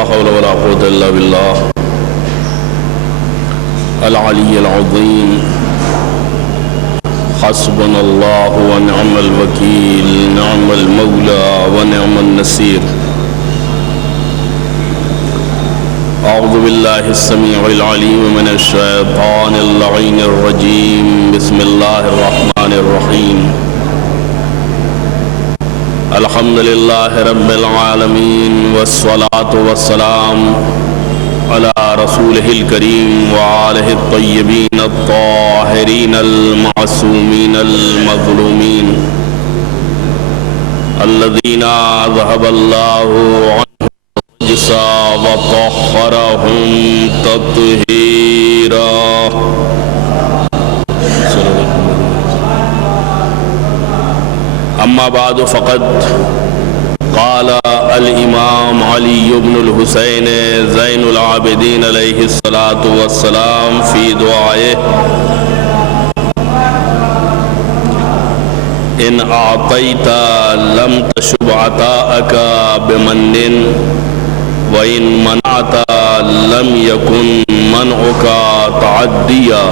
لا حول ولا قوة إلا بالله العلي العظيم حسبنا الله ونعم الوكيل نعم المولى ونعم النصير أعوذ بالله السميع العليم من الشيطان اللعين الرجيم بسم الله الرحمن الرحيم الحمد لله رب العالمين والصلاة والسلام على رسوله الكريم وآله الطيبين الطاهرين المعصومين المظلومين الذين أذهب الله عنهم الرجس وطهرهم تطهيرا. أما بعد فقد قال الإمام علي بن الحسين زين العابدين عليه الصلاة والسلام في دعائه إن أعطيت لم تشب عطاءك بمن وإن منعت لم يكن منعك تعديا.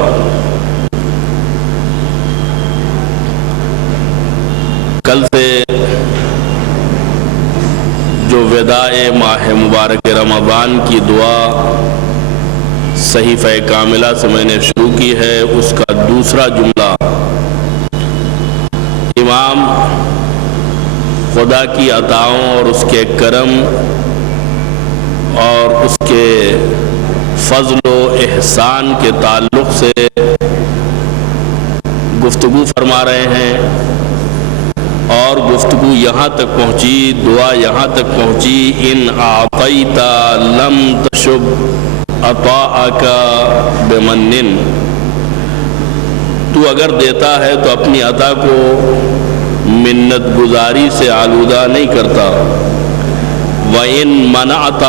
کل سے جو وداع ماہ مبارک رمضان کی دعا صحیفہ کاملہ سے میں نے شروع کی ہے، اس کا دوسرا جملہ امام خدا کی عطاؤں اور اس کے کرم اور اس کے فضل و احسان کے تعلق سے گفتگو فرما رہے ہیں، اور گفتگو یہاں تک پہنچی، دعا یہاں تک پہنچی ان اعطیت لم تشب عطاءک بمن، تو اگر دیتا ہے تو اپنی عطا کو منت گزاری سے آلودہ نہیں کرتا، وَإِن مَنَعْتَ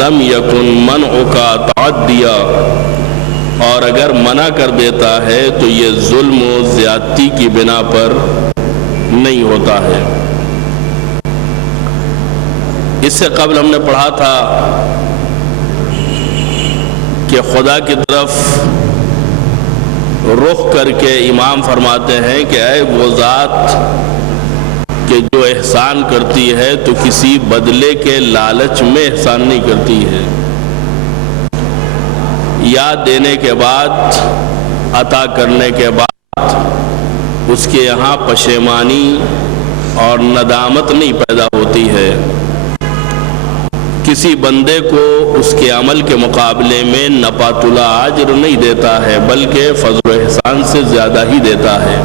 لَمْ يَكُنْ مَنْعُكَ تَعَدِّيًا، اور اگر منع کر دیتا ہے تو یہ ظلم و زیادتی کی بنا پر نہیں ہوتا ہے. اس سے قبل ہم نے پڑھا تھا کہ خدا کی طرف رخ کر کے امام فرماتے ہیں کہ اے وہ ذات کہ جو احسان کرتی ہے تو کسی بدلے کے لالچ میں احسان نہیں کرتی ہے، یا دینے کے بعد عطا کرنے کے بعد اس کے یہاں پشیمانی اور ندامت نہیں پیدا ہوتی ہے. کسی بندے کو اس کے عمل کے مقابلے میں نپات الاجر نہیں دیتا ہے، بلکہ فضل و احسان سے زیادہ ہی دیتا ہے.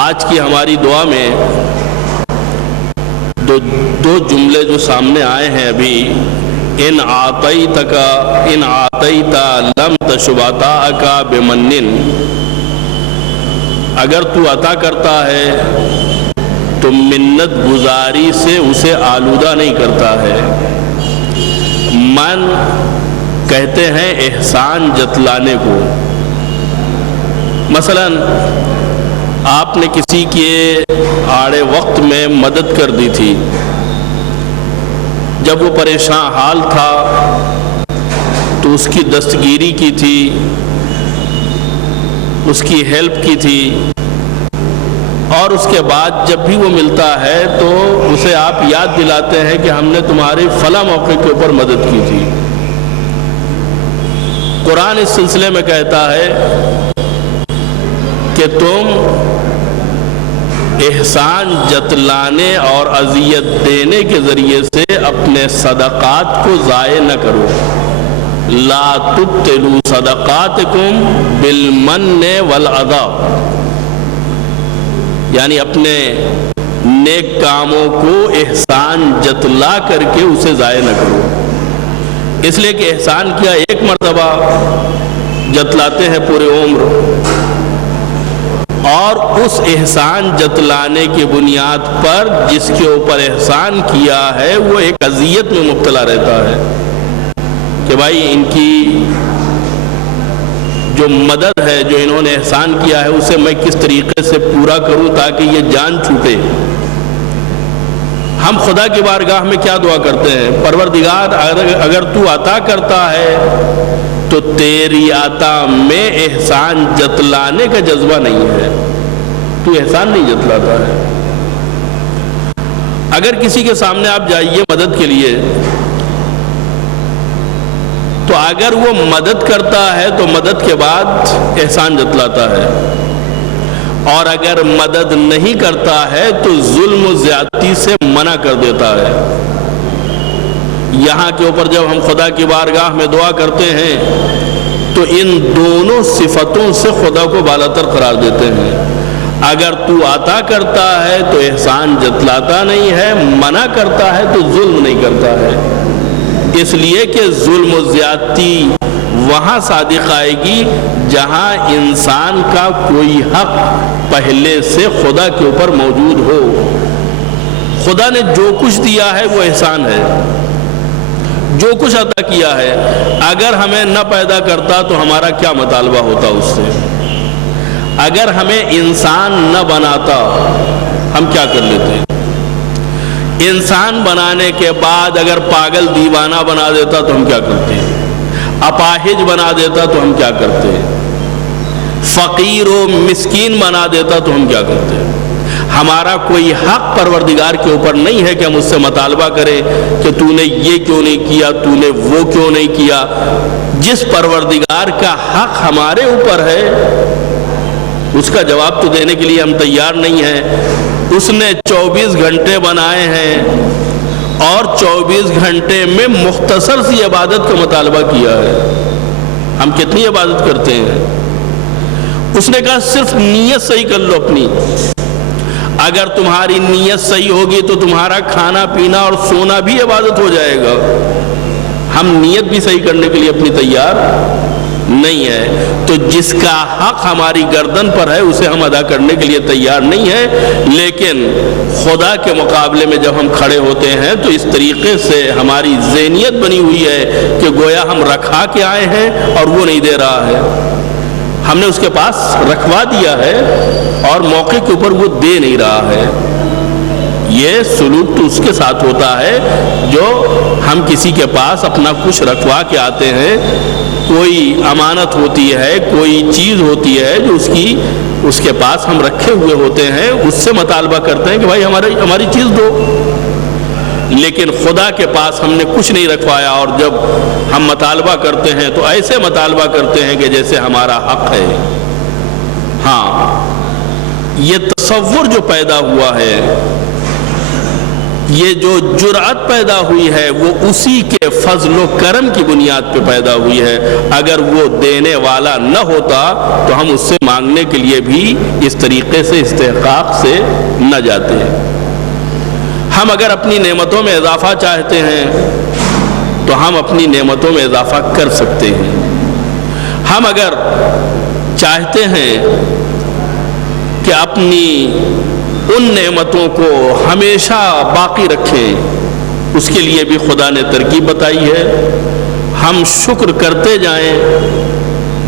آج کی ہماری دعا میں دو جملے جو سامنے آئے ہیں ابھی، ان اعطیت لم تشب عطاءک بمن، اگر تو عطا کرتا ہے تو منت گزاری سے اسے آلودہ نہیں کرتا ہے. من کہتے ہیں احسان جتلانے کو. مثلا آپ نے کسی کے آڑے وقت میں مدد کر دی تھی، جب وہ پریشان حال تھا تو اس کی دستگیری کی تھی، اس کی ہیلپ کی تھی، اور اس کے بعد جب بھی وہ ملتا ہے تو اسے آپ یاد دلاتے ہیں کہ ہم نے تمہاری فلاں موقع کے اوپر مدد کی تھی. قرآن اس سلسلے میں کہتا ہے کہ تم احسان جتلانے اور اذیت دینے کے ذریعے سے اپنے صدقات کو ضائع نہ کرو. لا تبطلوا صدقاتکم بالمن والعطا، یعنی اپنے نیک کاموں کو احسان جتلا کر کے اسے ضائع نہ کرو. اس لیے کہ احسان کیا ایک مرتبہ جتلاتے ہیں پورے عمر، اور اس احسان جتلانے کی بنیاد پر جس کے اوپر احسان کیا ہے وہ ایک اذیت میں مبتلا رہتا ہے کہ بھائی ان کی جو مدد ہے، جو انہوں نے احسان کیا ہے، اسے میں کس طریقے سے پورا کروں تاکہ یہ جان چھوٹے. ہم خدا کی بارگاہ میں کیا دعا کرتے ہیں؟ پروردگار اگر تو عطا کرتا ہے تو تیری عطا میں احسان جتلانے کا جذبہ نہیں ہے، تو احسان نہیں جتلاتا ہے۔ اگر کسی کے سامنے آپ جائیے مدد کے لیے، تو اگر وہ مدد کرتا ہے تو مدد کے بعد احسان جتلاتا ہے، اور اگر مدد نہیں کرتا ہے تو ظلم و زیادتی سے منع کر دیتا ہے۔ یہاں کے اوپر جب ہم خدا کی بارگاہ میں دعا کرتے ہیں تو ان دونوں صفتوں سے خدا کو بالاتر قرار دیتے ہیں۔ اگر تو عطا کرتا ہے تو احسان جتلاتا نہیں ہے، منع کرتا ہے تو ظلم نہیں کرتا ہے، اس لیے کہ ظلم و زیادتی وہاں صادق آئے گی جہاں انسان کا کوئی حق پہلے سے خدا کے اوپر موجود ہو۔ خدا نے جو کچھ دیا ہے وہ احسان ہے، جو کچھ عطا کیا ہے، اگر ہمیں نہ پیدا کرتا تو ہمارا کیا مطالبہ ہوتا اس سے؟ اگر ہمیں انسان نہ بناتا ہم کیا کر لیتے؟ انسان بنانے کے بعد اگر پاگل دیوانہ بنا دیتا تو ہم کیا کرتے؟ اپاہج بنا دیتا تو ہم کیا کرتے؟ فقیر و مسکین بنا دیتا تو ہم کیا کرتے؟ ہمارا کوئی حق پروردگار کے اوپر نہیں ہے کہ ہم اس سے مطالبہ کریں کہ تو نے یہ کیوں نہیں کیا، تو نے وہ کیوں نہیں کیا۔ جس پروردگار کا حق ہمارے اوپر ہے اس کا جواب تو دینے کے لیے ہم تیار نہیں ہیں۔ اس نے 24 گھنٹے بنائے ہیں اور 24 گھنٹے میں مختصر سی عبادت کا مطالبہ کیا ہے۔ ہم کتنی عبادت کرتے ہیں؟ اس نے کہا صرف نیت صحیح کر لو اپنی، اگر تمہاری نیت صحیح ہوگی تو تمہارا کھانا پینا اور سونا بھی عبادت ہو جائے گا۔ ہم نیت بھی صحیح کرنے کے لیے اپنی تیار نہیں ہے، تو جس کا حق ہماری گردن پر ہے اسے ہم ادا کرنے کے لیے تیار نہیں ہے۔ لیکن خدا کے مقابلے میں جب ہم کھڑے ہوتے ہیں تو اس طریقے سے ہماری ذہنیت بنی ہوئی ہے کہ گویا ہم رکھا کے آئے ہیں اور وہ نہیں دے رہا ہے، ہم نے اس کے پاس رکھوا دیا ہے اور موقع کے اوپر وہ دے نہیں رہا ہے۔ یہ سلوک تو اس کے ساتھ ہوتا ہے جو ہم کسی کے پاس اپنا کچھ رکھوا کے آتے ہیں، کوئی امانت ہوتی ہے، کوئی چیز ہوتی ہے جو اس کے پاس ہم رکھے ہوئے ہوتے ہیں، اس سے مطالبہ کرتے ہیں کہ بھائی ہماری چیز دو۔ لیکن خدا کے پاس ہم نے کچھ نہیں رکھوایا اور جب ہم مطالبہ کرتے ہیں تو ایسے مطالبہ کرتے ہیں کہ جیسے ہمارا حق ہے۔ ہاں، یہ تصور جو پیدا ہوا ہے، یہ جو جرأت پیدا ہوئی ہے، وہ اسی کے فضل و کرم کی بنیاد پہ پیدا ہوئی ہے۔ اگر وہ دینے والا نہ ہوتا تو ہم اس سے مانگنے کے لیے بھی اس طریقے سے استحقاق سے نہ جاتے۔ ہم اگر اپنی نعمتوں میں اضافہ چاہتے ہیں تو ہم اپنی نعمتوں میں اضافہ کر سکتے ہیں۔ ہم اگر چاہتے ہیں کہ اپنی ان نعمتوں کو ہمیشہ باقی رکھیں، اس کے لیے بھی خدا نے ترکیب بتائی ہے۔ ہم شکر کرتے جائیں،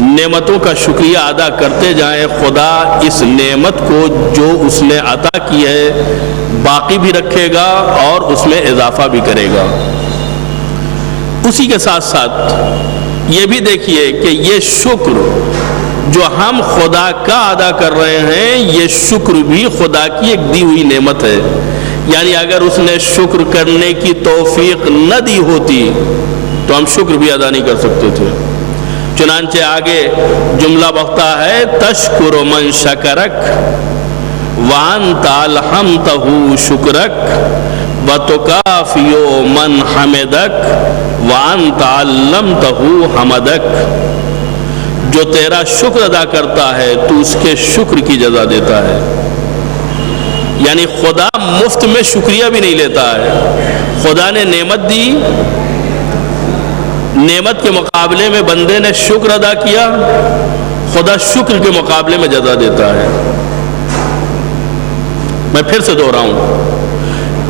نعمتوں کا شکریہ ادا کرتے جائیں، خدا اس نعمت کو جو اس نے عطا کی ہے باقی بھی رکھے گا اور اس میں اضافہ بھی کرے گا۔ اسی کے ساتھ ساتھ یہ بھی دیکھیے کہ یہ شکر جو ہم خدا کا ادا کر رہے ہیں، یہ شکر بھی خدا کی ایک دی ہوئی نعمت ہے۔ یعنی اگر اس نے شکر کرنے کی توفیق نہ دی ہوتی تو ہم شکر بھی ادا نہیں کر سکتے تھے۔ چنانچہ آگے جملہ بختا ہے تشکر من شکرک وانت الحمتہ شکرک وتکافی من حمدک وانت علمتہ حمدک۔ جو تیرا شکر ادا کرتا ہے تو اس کے شکر کی جزا دیتا ہے۔ یعنی خدا مفت میں شکریہ بھی نہیں لیتا ہے۔ خدا نے نعمت دی، نعمت کے مقابلے میں بندے نے شکر ادا کیا، خدا شکر کے مقابلے میں جزا دیتا ہے۔ میں پھر سے دوہراؤں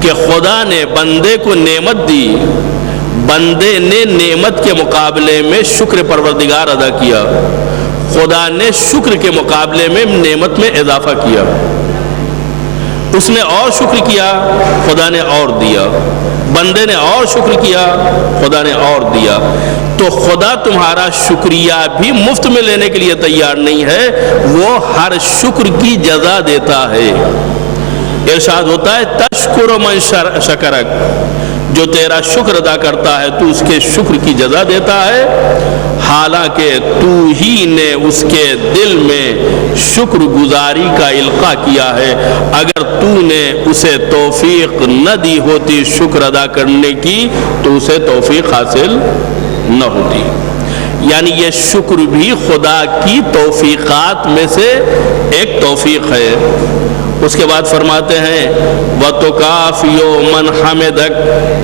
کہ خدا نے بندے کو نعمت دی، بندے نے نعمت کے مقابلے میں شکر پروردگار ادا کیا، خدا نے شکر کے مقابلے میں نعمت میں اضافہ کیا۔ اس نے اور شکر کیا، خدا نے اور دیا، بندے نے اور شکر کیا، خدا نے اور دیا۔ تو خدا تمہارا شکریہ بھی مفت میں لینے کے لیے تیار نہیں ہے، وہ ہر شکر کی جزا دیتا ہے۔ ارشاد ہوتا ہے تشکر من شکرک، جو تیرا شکر ادا کرتا ہے تو اس کے شکر کی جزا دیتا ہے، حالانکہ تو ہی نے اس کے دل میں شکر گزاری کا القاء کیا ہے۔ اگر تو نے اسے توفیق نہ دی ہوتی شکر ادا کرنے کی تو اسے توفیق حاصل نہ ہوتی۔ یعنی یہ شکر بھی خدا کی توفیقات میں سے ایک توفیق ہے۔ اس کے بعد فرماتے ہیں وَتُكَافِيُ مَنْ حَمِدَكَ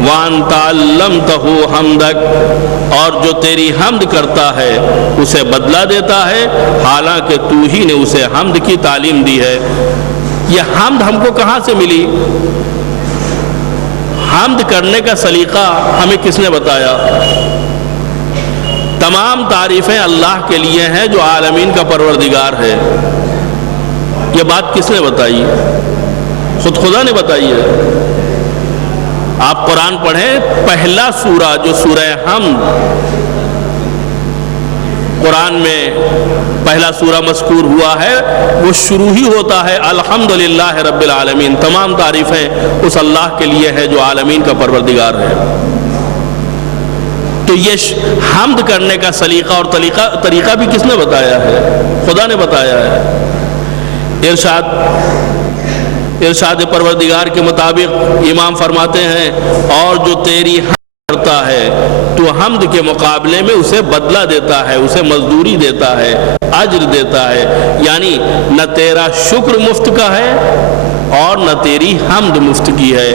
وَأَنْتَ عَلَّمْتَهُ حَمْدَكَ، اور جو تیری حمد کرتا ہے اسے بدلہ دیتا ہے، حالانکہ تو ہی نے اسے حمد کی تعلیم دی ہے۔ یہ حمد ہم کو کہاں سے ملی؟ حمد کرنے کا سلیقہ ہمیں کس نے بتایا؟ تمام تعریفیں اللہ کے لیے ہیں جو عالمین کا پروردگار ہے۔ یہ بات کس نے بتائی؟ خود خدا نے بتائی ہے۔ آپ قرآن پڑھیں، پہلا سورہ جو سورہ حمد قرآن میں پہلا سورہ مذکور ہوا ہے وہ شروع ہی ہوتا ہے الحمدللہ رب العالمین۔ تمام تعریفیں اس اللہ کے لیے ہے جو عالمین کا پروردگار ہے۔ تو یہ حمد کرنے کا سلیقہ اور طریقہ بھی کس نے بتایا ہے؟ خدا نے بتایا ہے۔ ارشاد پروردگار کے مطابق امام فرماتے ہیں اور جو تیری حمد کرتا ہے تو حمد کے مقابلے میں اسے بدلہ دیتا ہے، اسے مزدوری دیتا ہے، اجر دیتا ہے۔ یعنی نہ تیرا شکر مفت کا ہے اور نہ تیری حمد مفت کی ہے۔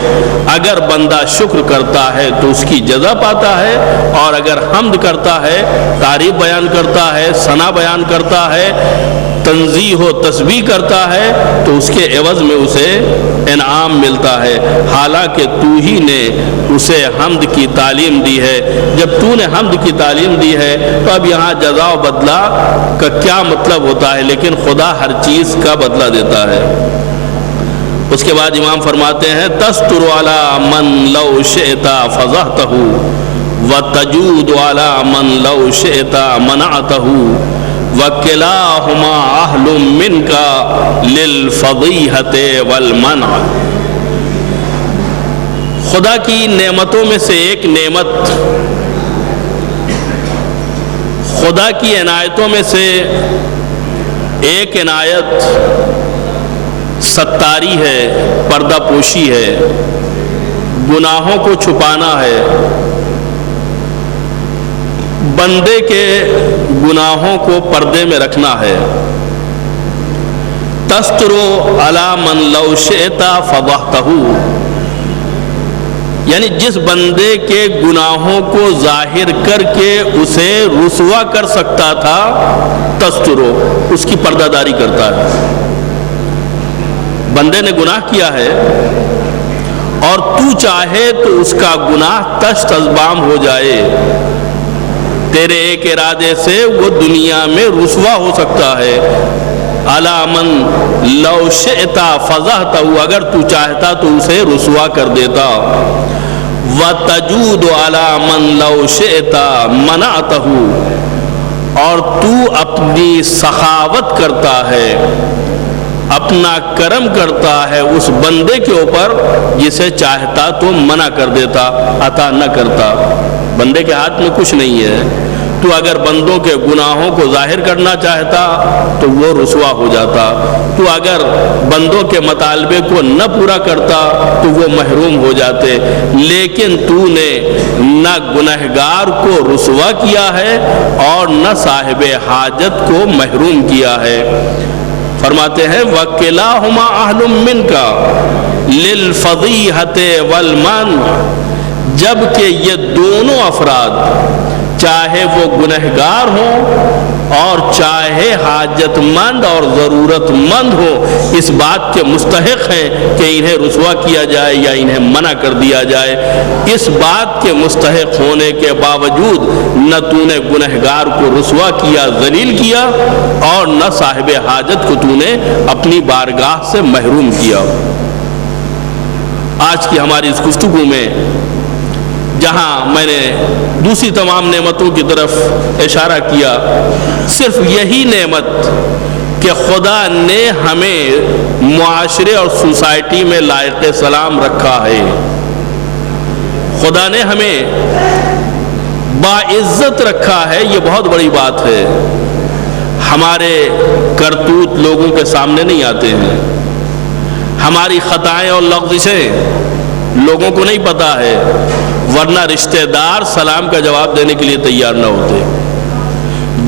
اگر بندہ شکر کرتا ہے تو اس کی جزا پاتا ہے، اور اگر حمد کرتا ہے، تعریف بیان کرتا ہے، ثنا بیان کرتا ہے، تنزیہ و تسبیح کرتا ہے تو اس کے عوض میں اسے انعام ملتا ہے، حالانکہ تو ہی نے اسے حمد کی تعلیم دی ہے۔ جب تو نے حمد کی تعلیم دی ہے تو اب یہاں جزا و بدلہ کا کیا مطلب ہوتا ہے؟ لیکن خدا ہر چیز کا بدلہ دیتا ہے۔ اس کے بعد امام فرماتے ہیں تستر علی من لو شئت فضحتہ وتجود علی من لو شئت منعتہ وَكِلَاهُمَا أَهْلٌ مِّنْكَ لِلْفَضِيحَةِ وَالْمَنْعِ۔ خدا کی نعمتوں میں سے ایک نعمت، خدا کی عنایتوں میں سے ایک عنایت ستاری ہے، پردہ پوشی ہے، گناہوں کو چھپانا ہے۔ بندے کے گناہوں کو پردے میں رکھنا ہے۔ تسترو علی من لو شئت فضحتہ، یعنی جس بندے کے گناہوں کو ظاہر کر کے اسے رسوا کر سکتا تھا، تسترو اس کی پردہ داری کرتا ہے۔ بندے نے گناہ کیا ہے اور تو چاہے تو اس کا گناہ تشت ازبام ہو جائے، تیرے ایک ارادے سے وہ دنیا میں رسوا ہو سکتا ہے۔ علی من لو شئت فضحتہ، اگر تو چاہتا تو اسے رسوا کر دیتا۔ وتجود علی من لو شئت منعتہ، اور تو اپنی سخاوت کرتا ہے، اپنا کرم کرتا ہے اس بندے کے اوپر جسے چاہتا تو منع کر دیتا، عطا نہ کرتا۔ بندے کے ہاتھ میں کچھ نہیں ہے، تو اگر بندوں کے گناہوں کو ظاہر کرنا چاہتا تو وہ رسوا ہو جاتا، تو اگر بندوں کے مطالبے کو نہ پورا کرتا تو وہ محروم ہو جاتے، لیکن تو نے نہ گنہگار کو رسوا کیا ہے اور نہ صاحب حاجت کو محروم کیا ہے۔ فرماتے ہیں وَكِلَاهُمَا أَهْلٌ مِّنْكَ لِلْفَضِيحَةِ وَالْمَنْعِ، جبکہ یہ دونوں افراد چاہے وہ گنہگار ہوں اور چاہے حاجت مند اور ضرورت مند ہو، اس بات کے مستحق ہیں کہ انہیں رسوا کیا جائے یا انہیں منع کر دیا جائے۔ اس بات کے مستحق ہونے کے باوجود نہ تو نے گنہگار کو رسوا کیا، ذلیل کیا، اور نہ صاحب حاجت کو تو نے اپنی بارگاہ سے محروم کیا۔ آج کی ہماری اس گفتگو میں جہاں میں نے دوسری تمام نعمتوں کی طرف اشارہ کیا، صرف یہی نعمت کہ خدا نے ہمیں معاشرے اور سوسائٹی میں لائق سلام رکھا ہے، خدا نے ہمیں باعزت رکھا ہے، یہ بہت بڑی بات ہے۔ ہمارے کرتوت لوگوں کے سامنے نہیں آتے ہیں، ہماری خطائیں اور لغزشیں لوگوں کو نہیں پتا ہے، ورنہ رشتہ دار سلام کا جواب دینے کے لیے تیار نہ ہوتے،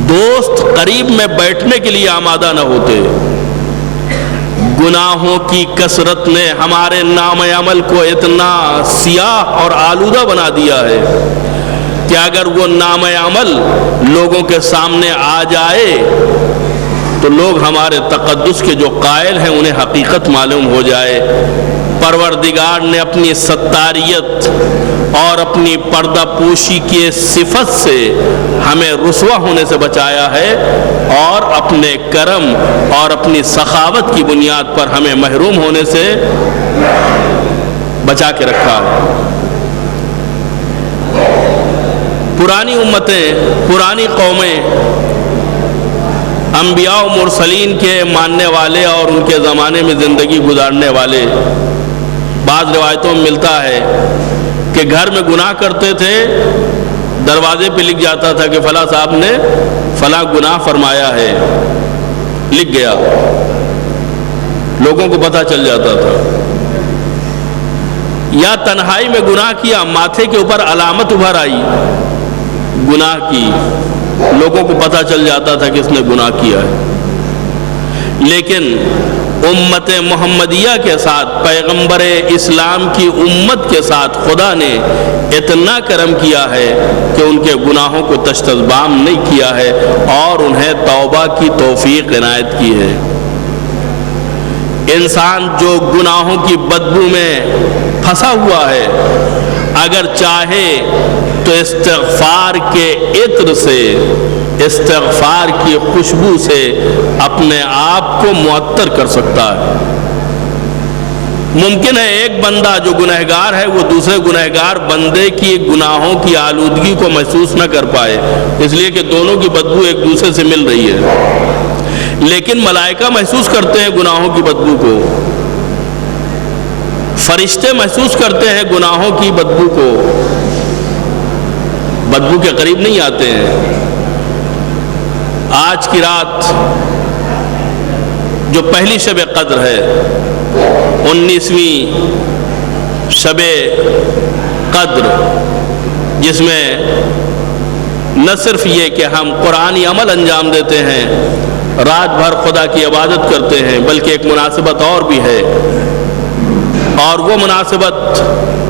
دوست قریب میں بیٹھنے کے لیے آمادہ نہ ہوتے۔ گناہوں کی کثرت نے ہمارے نام عمل کو اتنا سیاہ اور آلودہ بنا دیا ہے کہ اگر وہ نام عمل لوگوں کے سامنے آ جائے تو لوگ ہمارے تقدس کے جو قائل ہیں انہیں حقیقت معلوم ہو جائے۔ پروردگار نے اپنی ستاریت اور اپنی پردہ پوشی کی صفت سے ہمیں رسوا ہونے سے بچایا ہے، اور اپنے کرم اور اپنی سخاوت کی بنیاد پر ہمیں محروم ہونے سے بچا کے رکھا ہے۔ پرانی امتیں، پرانی قومیں، انبیاء و مرسلین کے ماننے والے اور ان کے زمانے میں زندگی گزارنے والے، بعض روایتوں میں ملتا ہے کہ گھر میں گناہ کرتے تھے، دروازے پہ لکھ جاتا تھا کہ فلاں صاحب نے فلاں گناہ فرمایا ہے، لکھ گیا، لوگوں کو پتہ چل جاتا تھا۔ یا تنہائی میں گناہ کیا، ماتھے کے اوپر علامت ابھر آئی گناہ کی، لوگوں کو پتہ چل جاتا تھا کہ اس نے گناہ کیا ہے۔ لیکن امت محمدیہ کے ساتھ، پیغمبر اسلام کی امت کے ساتھ خدا نے اتنا کرم کیا ہے کہ ان کے گناہوں کو تشتزبام نہیں کیا ہے اور انہیں توبہ کی توفیق عنایت کی ہے۔ انسان جو گناہوں کی بدبو میں پھنسا ہوا ہے، اگر چاہے تو استغفار کے عطر سے، استغفار کی خوشبو سے اپنے آپ کو معطر کر سکتا ہے۔ ممکن ہے ایک بندہ جو گنہگار ہے وہ دوسرے گنہگار بندے کی گناہوں کی آلودگی کو محسوس نہ کر پائے، اس لیے کہ دونوں کی بدبو ایک دوسرے سے مل رہی ہے، لیکن ملائکہ محسوس کرتے ہیں گناہوں کی بدبو کو، فرشتے محسوس کرتے ہیں گناہوں کی بدبو کو، بدبو کے قریب نہیں آتے ہیں۔ آج کی رات جو پہلی شب قدر ہے، 19ویں شب قدر، جس میں نہ صرف یہ کہ ہم قرآنی عمل انجام دیتے ہیں، رات بھر خدا کی عبادت کرتے ہیں، بلکہ ایک مناسبت اور بھی ہے، اور وہ مناسبت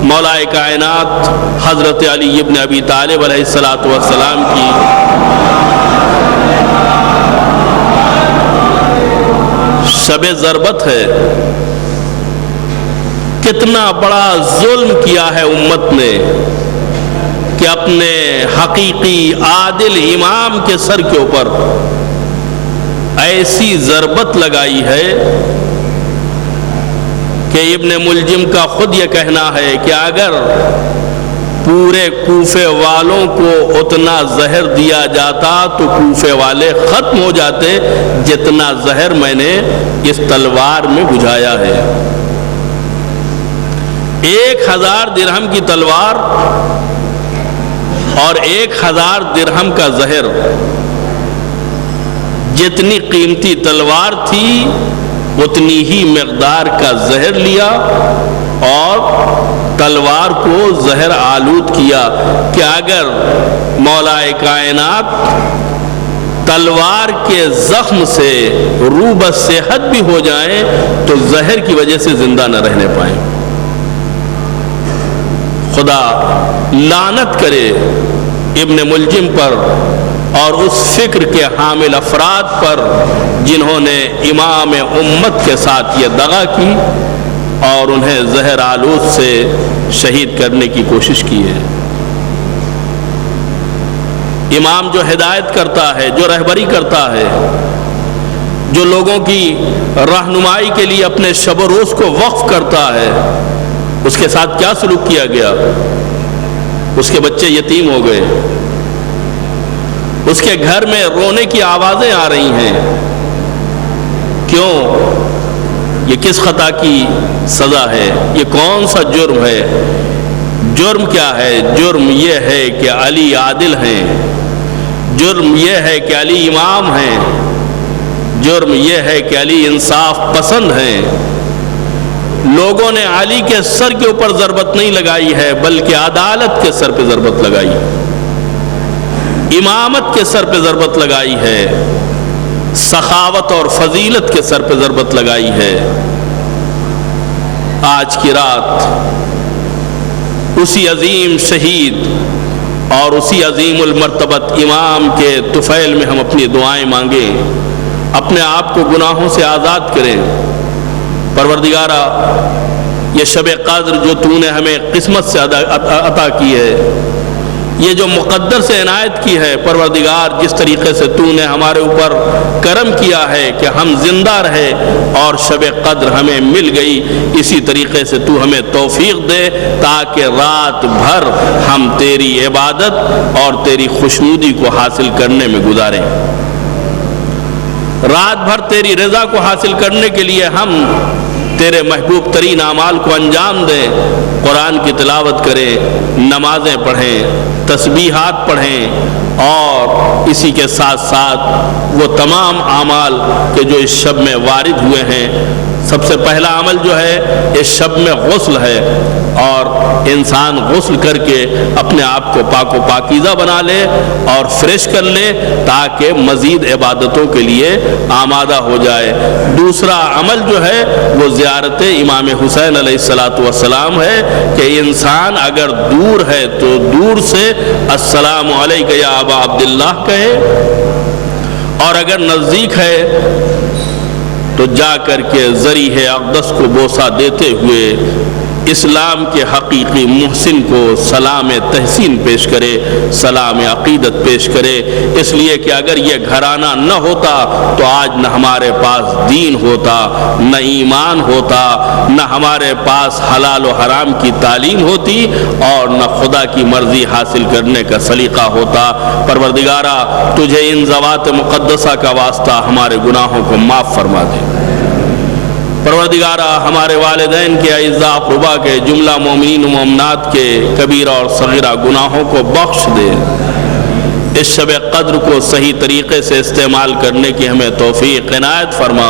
مولا کائنات حضرت علی ابن ابی طالب علیہ السلام کی شب ضربت ہے۔ کتنا بڑا ظلم کیا ہے امت نے کہ اپنے حقیقی عادل امام کے سر کے اوپر ایسی ضربت لگائی ہے کہ ابن ملجم کا خود یہ کہنا ہے کہ اگر پورے کوفے والوں کو اتنا زہر دیا جاتا تو کوفے والے ختم ہو جاتے جتنا زہر میں نے اس تلوار میں بجھایا ہے۔ 1000 درہم کی تلوار اور 1000 درہم کا زہر، جتنی قیمتی تلوار تھی اتنی ہی مقدار کا زہر لیا اور تلوار کو زہر آلود کیا کہ اگر مولا کائنات تلوار کے زخم سے روح صحت بھی ہو جائیں تو زہر کی وجہ سے زندہ نہ رہنے پائیں۔ خدا لعنت کرے ابن ملجم پر اور اس فکر کے حامل افراد پر جنہوں نے امام امت کے ساتھ یہ دغا کی اور انہیں زہر آلود سے شہید کرنے کی کوشش کی ہے۔ امام جو ہدایت کرتا ہے، جو رہبری کرتا ہے، جو لوگوں کی رہنمائی کے لیے اپنے شب و روز کو وقف کرتا ہے، اس کے ساتھ کیا سلوک کیا گیا؟ اس کے بچے یتیم ہو گئے، اس کے گھر میں رونے کی آوازیں آ رہی ہیں۔ کیوں؟ یہ کس خطا کی سزا ہے؟ یہ کون سا جرم ہے؟ جرم کیا ہے؟ جرم یہ ہے کہ علی عادل ہیں، جرم یہ ہے کہ علی امام ہیں، جرم یہ ہے کہ علی انصاف پسند ہیں۔ لوگوں نے علی کے سر کے اوپر ضربت نہیں لگائی ہے، بلکہ عدالت کے سر پہ ضربت لگائی، امامت کے سر پہ ضربت لگائی ہے، سخاوت اور فضیلت کے سر پہ ضربت لگائی ہے۔ آج کی رات اسی عظیم شہید اور اسی عظیم المرتبت امام کے طفیل میں ہم اپنی دعائیں مانگیں، اپنے آپ کو گناہوں سے آزاد کریں۔ پروردگارا، یہ شب قدر جو تو نے ہمیں قسمت سے عطا کی ہے، یہ جو مقدر سے عنایت کی ہے، پروردگار جس طریقے سے تو نے ہمارے اوپر کرم کیا ہے کہ ہم زندہ رہے اور شب قدر ہمیں مل گئی، اسی طریقے سے تو ہمیں توفیق دے تاکہ رات بھر ہم تیری عبادت اور تیری خوشنودی کو حاصل کرنے میں گزاریں، رات بھر تیری رضا کو حاصل کرنے کے لیے ہم تیرے محبوب ترین اعمال کو انجام دیں، قرآن کی تلاوت کریں، نمازیں پڑھیں، تسبیحات پڑھیں، اور اسی کے ساتھ ساتھ وہ تمام اعمال کہ جو اس شب میں وارد ہوئے ہیں۔ سب سے پہلا عمل جو ہے اس شب میں غسل ہے، اور انسان غسل کر کے اپنے آپ کو پاک و پاکیزہ بنا لے اور فریش کر لے تاکہ مزید عبادتوں کے لیے آمادہ ہو جائے۔ دوسرا عمل جو ہے وہ زیارت امام حسین علیہ السلام ہے کہ انسان اگر دور ہے تو دور سے السلام علیکہ یا ابا عبداللہ کہے، اور اگر نزدیک ہے تو جا کر کے ذریح اقدس کو بوسہ دیتے ہوئے اسلام کے حقیقی محسن کو سلام تحسین پیش کرے، سلام عقیدت پیش کرے، اس لیے کہ اگر یہ گھرانہ نہ ہوتا تو آج نہ ہمارے پاس دین ہوتا، نہ ایمان ہوتا، نہ ہمارے پاس حلال و حرام کی تعلیم ہوتی، اور نہ خدا کی مرضی حاصل کرنے کا سلیقہ ہوتا۔ پروردگارا، تجھے ان ذوات مقدسہ کا واسطہ ہمارے گناہوں کو معاف فرما دے۔ پروردگارا، ہمارے والدین کے، اعزاء اقربا کے، جملہ مومنین و مومنات کے کبیرہ اور صغیرہ گناہوں کو بخش دے۔ اس شب قدر کو صحیح طریقے سے استعمال کرنے کی ہمیں توفیق عنایت فرما۔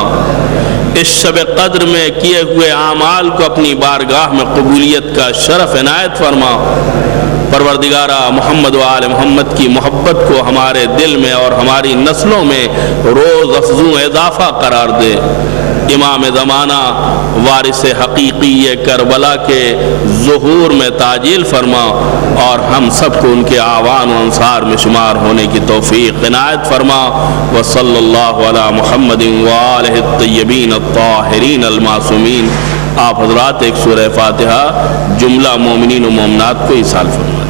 اس شب قدر میں کیے ہوئے اعمال کو اپنی بارگاہ میں قبولیت کا شرف عنایت فرما۔ پروردگارا، محمد و آل محمد کی محبت کو ہمارے دل میں اور ہماری نسلوں میں روز افزوں اضافہ قرار دے۔ امام زمانہ وارث حقیقی کربلا کے ظہور میں تعجیل فرما، اور ہم سب کو ان کے اعوان و انصار میں شمار ہونے کی توفیق عنایت فرما۔ وصلی اللہ علی محمد وآلہ الطیبین الطاہرین المعصومین۔ آپ حضرات ایک سورہ فاتحہ جملہ مومنین و مومنات کو ایصال فرمائیں۔